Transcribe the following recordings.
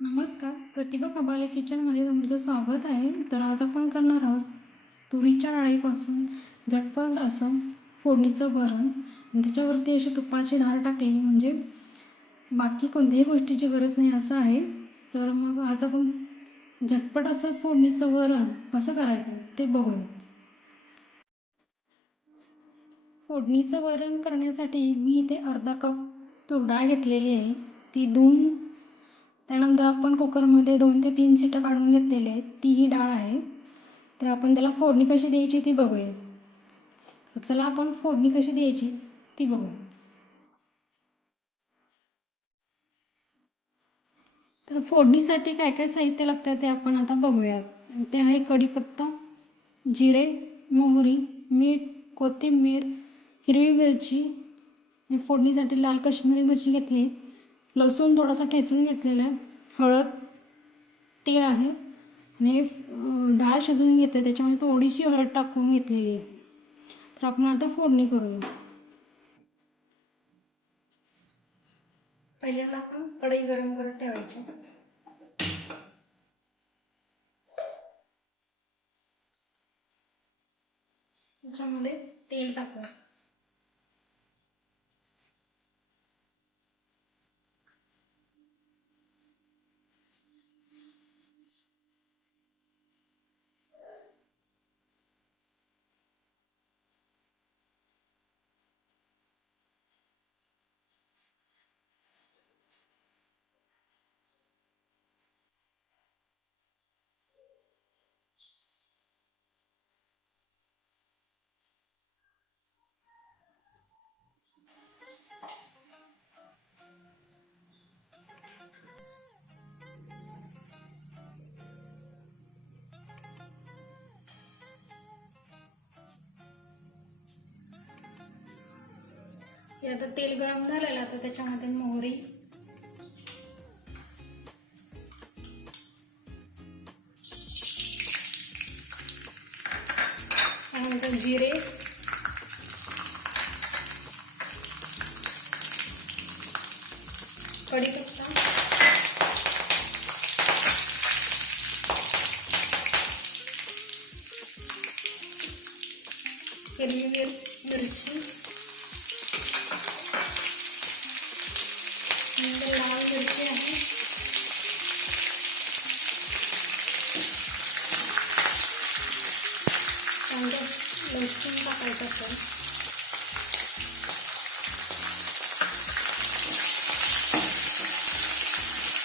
नमस्कार. प्रतिभा कबाले किचनमध्ये तुमचं स्वागत आहे. तर आज आपण करणार आहोत तुरीच्या डाळीपासून झटपट असं फोडणीचं वरण. त्याच्यावरती अशी तुपाची धार टाकली म्हणजे बाकी कोणत्याही गोष्टीची गरज नाही असं आहे. तर मग आज आपण झटपट असं फोडणीचं वरण कसं करायचं ते बघूया. फोडणीचं वरण करण्यासाठी मी इथे अर्धा कप तूर डाळ घेतलेली आहे. ती धुवून त्यानंतर आपण कुकरमध्ये दोन ते तीन शिट्या काढून घेतलेले आहेत. ती ही डाळ आहे. तर आपण त्याला फोडणी कशी द्यायची ती बघूया तर चला आपण फोडणी कशी द्यायची ती बघूया. तर फोडणीसाठी काय काय साहित्य लागतं ते आपण आता बघूयात. ते आहे कढीपत्ता जिरे मोहरी मीठ कोथिंबीर हिरवी मिरची. मी फोडणीसाठी लाल काश्मीरी मिरची घेतली लसूण थोडासा ठेचून घेतलेला आहे. हळद तेल आहे. आणि डाळ शिजवून घेतली त्याच्यामध्ये थोडीशी हळद टाकून घेतलेली आहे. तर आपण आता फोडणी करूया. पहिल्यांदा आपण कढई गरम करत ठेवायची. त्याच्यामध्ये तेल टाकूया हे आता तेल गरम झालेलं आता त्याच्यामध्ये मोहरी. त्यानंतर जिरे. कढीपत्ता. हिरवी मिरची. लाल मिरची आहे. त्यानंतर लसूण टाकायचं असेल.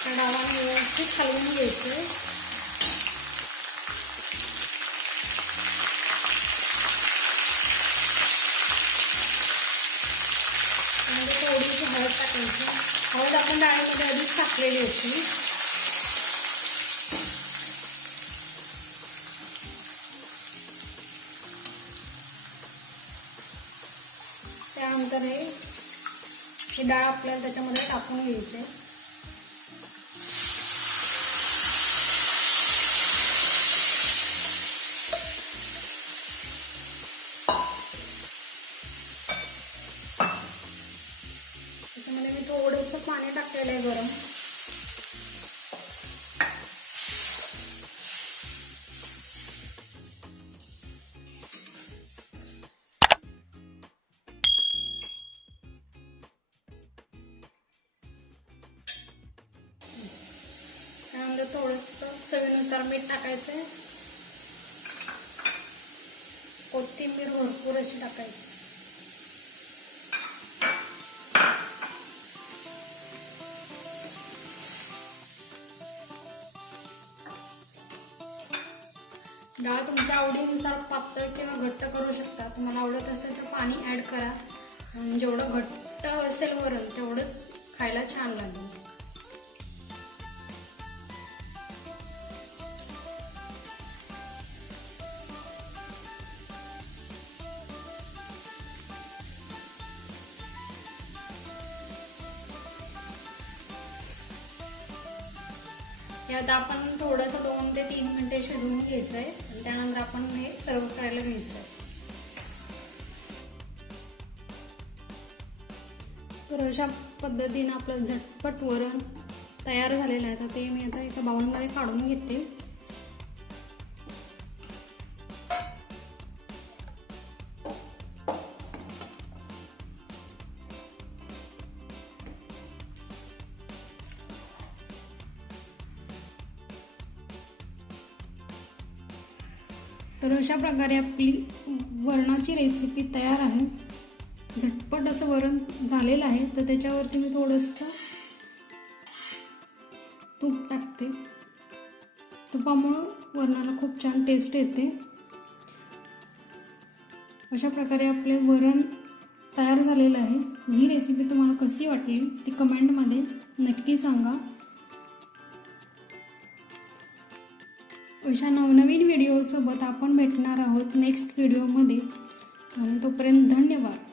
त्या व्यवस्थित हलवून घ्यायचं. हळद टाकायची हळद आपण डाळीमध्ये आधीच टाकलेली होती त्यानंतर हे डाळ आपल्याला त्याच्यामध्ये टाकून घ्यायची. त्याच्यामध्ये मी थोडंसं पाणी टाकलेलं आहे गरम. त्यानंतर थोडंसं चवीनुसार मीठ टाकायचं आहे कोथिंबीर भरपूर अशी टाकायची. डाळ तुमच्या आवडीनुसार पातळ किंवा घट्ट करू शकता. तुम्हाला आवडत असेल तर पाणी ॲड करा. जेवढं घट्ट असेल वरण तेवढंच खायला छान लागेल. यात आपण थोडंसं दोन ते तीन मिनिटे शिजवून घ्यायचं आहे त्यानंतर आपण हे सर्व करायला घ्यायचं. आहे तर अशा पद्धतीनं आपलं झटपट वरण तयार झालेलं आहे. तर ते मी आता एका बाउलमध्ये काढून घेते. तर अशा प्रकारे आपली वरणाची रेसिपी तयार आहे. झटपट असं वरण झालेलं आहे. तर त्याच्यावरती मी थोडंसं तूप टाकते. तुपामुळं वरणाला खूप छान टेस्ट येते. अशा प्रकारे आपले वरण तयार झालेलं आहे. ही रेसिपी तुम्हाला कशी वाटली ती कमेंटमध्ये नक्की सांगा. अशा नवनवीन व्हिडिओसोबत आपण भेटणार आहोत नेक्स्ट व्हिडिओमध्ये. आणि तोपर्यंत धन्यवाद.